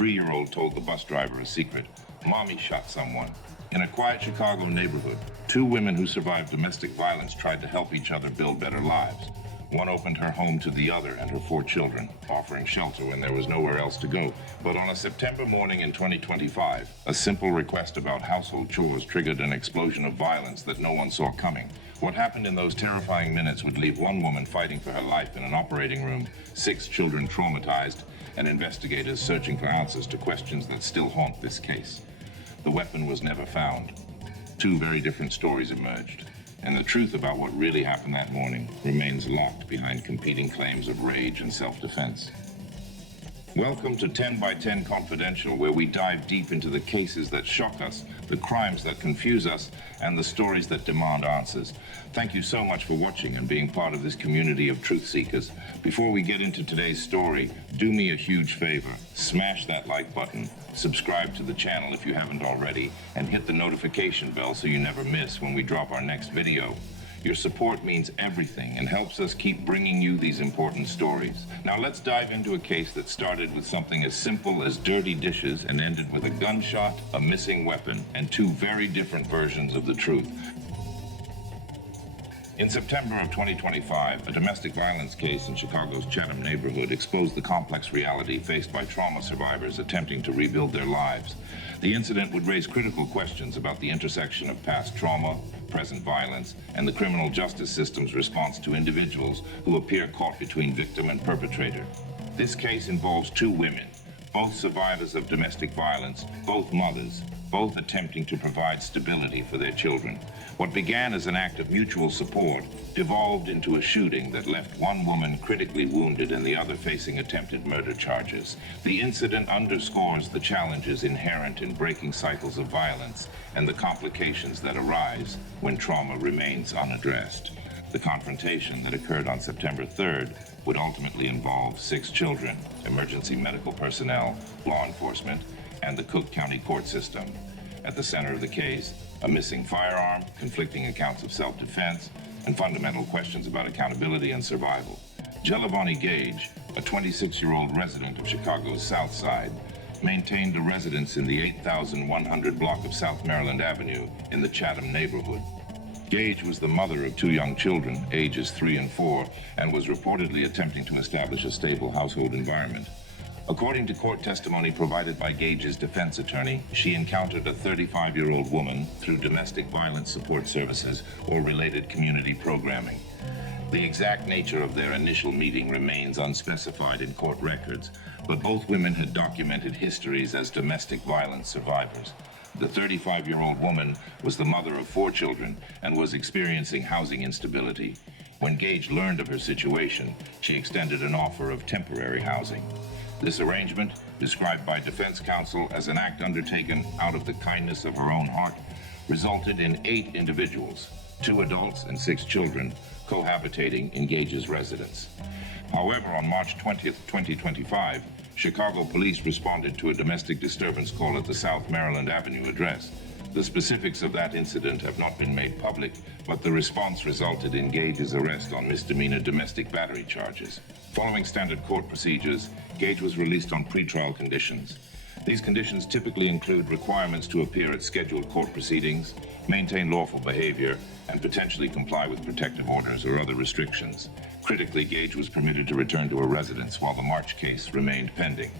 3-year-old told the bus driver a secret. Mommy shot someone. In a quiet Chicago neighborhood, 2 women who survived domestic violence tried to help each other build better lives. One opened her home to the other and her 4 children, offering shelter when there was nowhere else to go. But on a September morning in 2025, a simple request about household chores triggered an explosion of violence that no one saw coming. What happened in those terrifying minutes would leave one woman fighting for her life in an operating room, 6 children traumatized, and investigators searching for answers to questions that still haunt this case. The weapon was never found. 2 very different stories emerged, and the truth about what really happened that morning remains locked behind competing claims of rage and self-defense. Welcome to 10 by 10 Confidential, where we dive deep into the cases that shock us, the crimes that confuse us, and the stories that demand answers. Thank you so much for watching and being part of this community of truth seekers. Before we get into today's story, do me a huge favor. Smash that like button, subscribe to the channel if you haven't already, and hit the notification bell so you never miss when we drop our next video. Your support means everything and helps us keep bringing you these important stories. Now let's dive into a case that started with something as simple as dirty dishes and ended with a gunshot, a missing weapon, and 2 very different versions of the truth. In September of 2025, a domestic violence case in Chicago's Chatham neighborhood exposed the complex reality faced by trauma survivors attempting to rebuild their lives. The incident would raise critical questions about the intersection of past trauma, present violence, and the criminal justice system's response to individuals who appear caught between victim and perpetrator. This case involves 2 women, both survivors of domestic violence, both mothers, both attempting to provide stability for their children. What began as an act of mutual support devolved into a shooting that left one woman critically wounded and the other facing attempted murder charges. The incident underscores the challenges inherent in breaking cycles of violence and the complications that arise when trauma remains unaddressed. The confrontation that occurred on September 3rd would ultimately involve 6 children, emergency medical personnel, law enforcement, and the Cook County court system. At the center of the case, a missing firearm, conflicting accounts of self-defense, and fundamental questions about accountability and survival. Jelavonni Gage, a 26-year-old resident of Chicago's South Side, maintained a residence in the 8100 block of South Maryland Avenue in the Chatham neighborhood. Gage was the mother of 2 young children, ages 3 and 4, and was reportedly attempting to establish a stable household environment. According to court testimony provided by Gage's defense attorney, she encountered a 35-year-old woman through domestic violence support services or related community programming. The exact nature of their initial meeting remains unspecified in court records, but both women had documented histories as domestic violence survivors. The 35-year-old woman was the mother of 4 children and was experiencing housing instability. When Gage learned of her situation, she extended an offer of temporary housing. This arrangement, described by defense counsel as an act undertaken out of the kindness of her own heart, resulted in 8 individuals, 2 adults and 6 children, cohabitating in Gage's residence. However, on March 20th, 2025, Chicago police responded to a domestic disturbance call at the South Maryland Avenue address. The specifics of that incident have not been made public, but the response resulted in Gage's arrest on misdemeanor domestic battery charges. Following standard court procedures, Gage was released on pretrial conditions. These conditions typically include requirements to appear at scheduled court proceedings, maintain lawful behavior, and potentially comply with protective orders or other restrictions. Critically, Gage was permitted to return to a residence while the March case remained pending.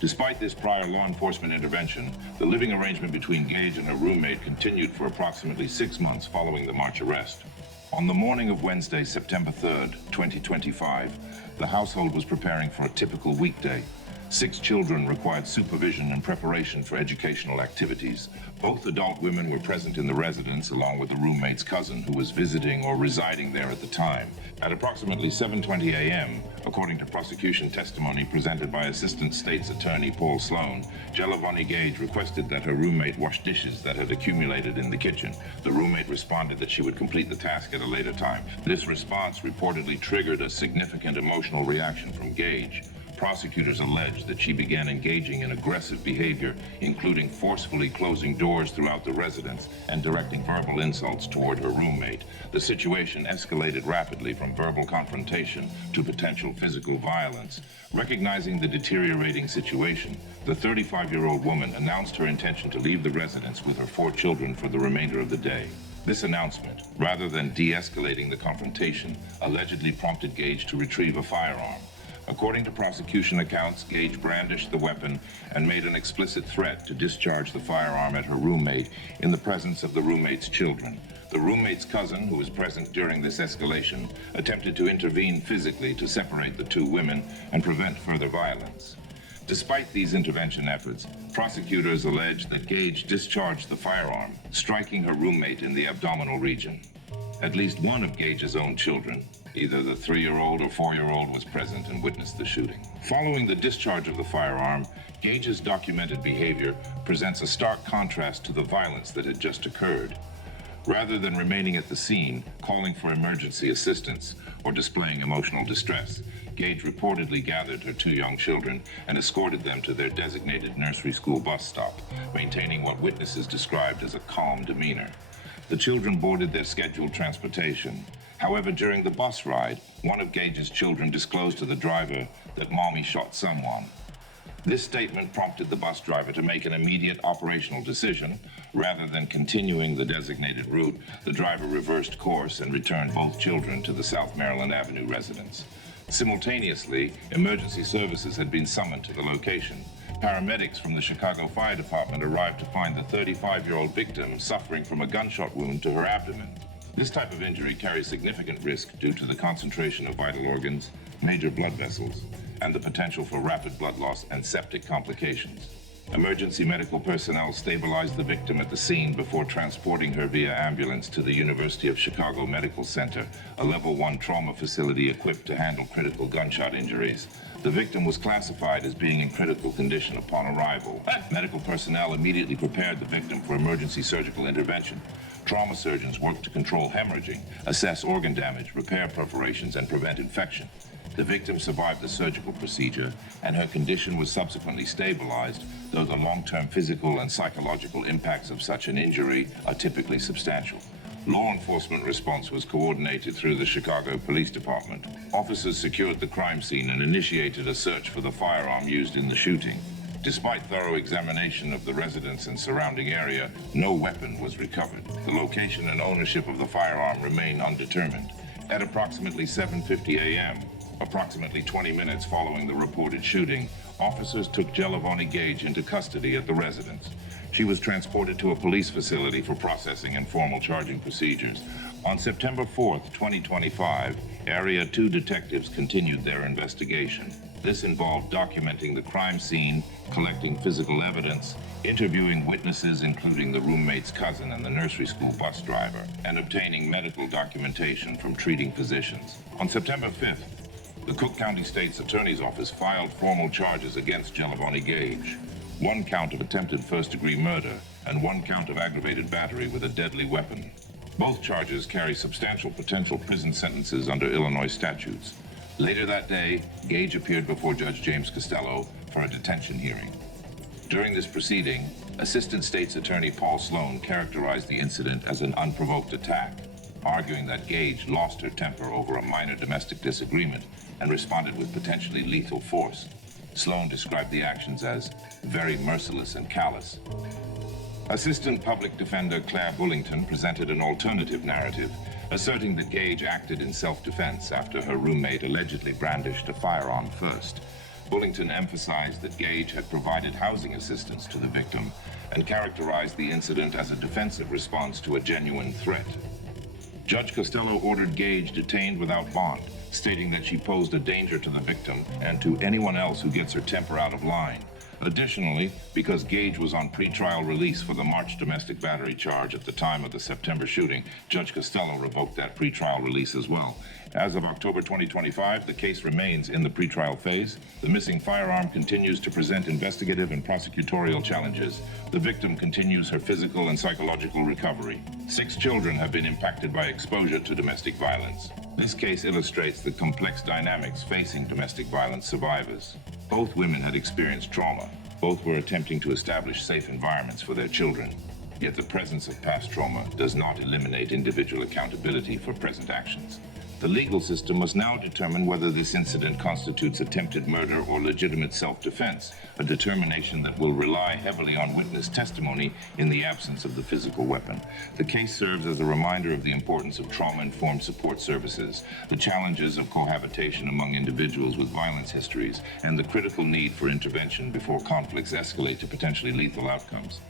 Despite this prior law enforcement intervention, the living arrangement between Gage and her roommate continued for approximately 6 months following the March arrest. On the morning of Wednesday, September 3rd, 2025, the household was preparing for a typical weekday. 6 children required supervision and preparation for educational activities. Both adult women were present in the residence along with the roommate's cousin who was visiting or residing there at the time. At approximately 7:20 a.m., according to prosecution testimony presented by Assistant State's Attorney Paul Sloan, Jelavonni Gage requested that her roommate wash dishes that had accumulated in the kitchen. The roommate responded that she would complete the task at a later time. This response reportedly triggered a significant emotional reaction from Gage. prosecutors allege that she began engaging in aggressive behavior, including forcefully closing doors throughout the residence and directing verbal insults toward her roommate. The situation escalated rapidly from verbal confrontation to potential physical violence. Recognizing the deteriorating situation, the 35-year-old woman announced her intention to leave the residence with her 4 children for the remainder of the day. This announcement, rather than de-escalating the confrontation, allegedly prompted Gage to retrieve a firearm. According to prosecution accounts, Gage brandished the weapon and made an explicit threat to discharge the firearm at her roommate in the presence of the roommate's children. The roommate's cousin, who was present during this escalation, attempted to intervene physically to separate the 2 women and prevent further violence. Despite these intervention efforts, prosecutors allege that Gage discharged the firearm, striking her roommate in the abdominal region. At least one of Gage's own children, either the 3-year-old or 4-year-old, was present and witnessed the shooting. Following the discharge of the firearm, Gage's documented behavior presents a stark contrast to the violence that had just occurred. Rather than remaining at the scene, calling for emergency assistance, or displaying emotional distress, Gage reportedly gathered her 2 young children and escorted them to their designated nursery school bus stop, maintaining what witnesses described as a calm demeanor. The children boarded their scheduled transportation. However, during the bus ride, one of Gage's children disclosed to the driver that Mommy shot someone. This statement prompted the bus driver to make an immediate operational decision. Rather than continuing the designated route, the driver reversed course and returned both children to the South Maryland Avenue residence. Simultaneously, emergency services had been summoned to the location. Paramedics from the Chicago Fire Department arrived to find the 35-year-old victim suffering from a gunshot wound to her abdomen. This type of injury carries significant risk due to the concentration of vital organs, major blood vessels, and the potential for rapid blood loss and septic complications. Emergency medical personnel stabilized the victim at the scene before transporting her via ambulance to the University of Chicago Medical Center, a level 1 trauma facility equipped to handle critical gunshot injuries. The victim was classified as being in critical condition upon arrival. Medical personnel immediately prepared the victim for emergency surgical intervention. Trauma surgeons worked to control hemorrhaging, assess organ damage, repair perforations, and prevent infection. The victim survived the surgical procedure, and her condition was subsequently stabilized, though the long-term physical and psychological impacts of such an injury are typically substantial. Law enforcement response was coordinated through the Chicago Police Department. Officers secured the crime scene and initiated a search for the firearm used in the shooting. Despite thorough examination of the residence and surrounding area, no weapon was recovered. The location and ownership of the firearm remain undetermined. At approximately 7:50 a.m., approximately 20 minutes following the reported shooting, officers took Jelavonni Gage into custody at the residence. She was transported to a police facility for processing and formal charging procedures. On September 4th, 2025, Area 2 detectives continued their investigation. This involved documenting the crime scene, collecting physical evidence, interviewing witnesses, including the roommate's cousin and the nursery school bus driver, and obtaining medical documentation from treating physicians. On September 5th, the Cook County State's Attorney's Office filed formal charges against Jelavonni Gage. 1 count of attempted first-degree murder and 1 count of aggravated battery with a deadly weapon. Both charges carry substantial potential prison sentences under Illinois statutes. Later that day, Gage appeared before Judge James Costello for a detention hearing. During this proceeding, Assistant State's Attorney Paul Sloan characterized the incident as an unprovoked attack, arguing that Gage lost her temper over a minor domestic disagreement and responded with potentially lethal force. Sloan described the actions as very merciless and callous. Assistant Public Defender Claire Bullington presented an alternative narrative, asserting that Gage acted in self-defense after her roommate allegedly brandished a firearm first. Bullington emphasized that Gage had provided housing assistance to the victim and characterized the incident as a defensive response to a genuine threat. Judge Costello ordered Gage detained without bond, stating that she posed a danger to the victim and to anyone else who gets her temper out of line. Additionally, because Gage was on pretrial release for the March domestic battery charge at the time of the September shooting, Judge Costello revoked that pretrial release as well, As of October 2025, the case remains in the pretrial phase. The missing firearm continues to present investigative and prosecutorial challenges. The victim continues her physical and psychological recovery. 6 children have been impacted by exposure to domestic violence. This case illustrates the complex dynamics facing domestic violence survivors. Both women had experienced trauma. Both were attempting to establish safe environments for their children. Yet the presence of past trauma does not eliminate individual accountability for present actions. The legal system must now determine whether this incident constitutes attempted murder or legitimate self-defense, a determination that will rely heavily on witness testimony in the absence of the physical weapon. The case serves as a reminder of the importance of trauma-informed support services, the challenges of cohabitation among individuals with violence histories, and the critical need for intervention before conflicts escalate to potentially lethal outcomes.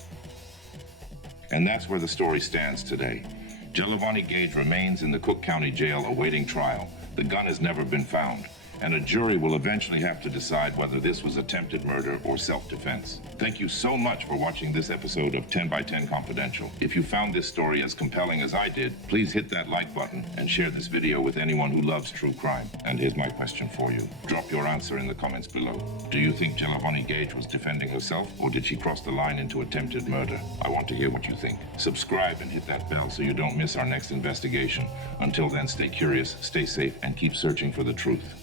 And that's where the story stands today. Jelavonni Gage remains in the Cook County Jail awaiting trial. The gun has never been found, and a jury will eventually have to decide whether this was attempted murder or self-defense. Thank you so much for watching this episode of 10 by 10 Confidential. If you found this story as compelling as I did, please hit that like button and share this video with anyone who loves true crime. And here's my question for you. Drop your answer in the comments below. Do you think Jelavonni Gage was defending herself, or did she cross the line into attempted murder? I want to hear what you think. Subscribe and hit that bell so you don't miss our next investigation. Until then, stay curious, stay safe, and keep searching for the truth.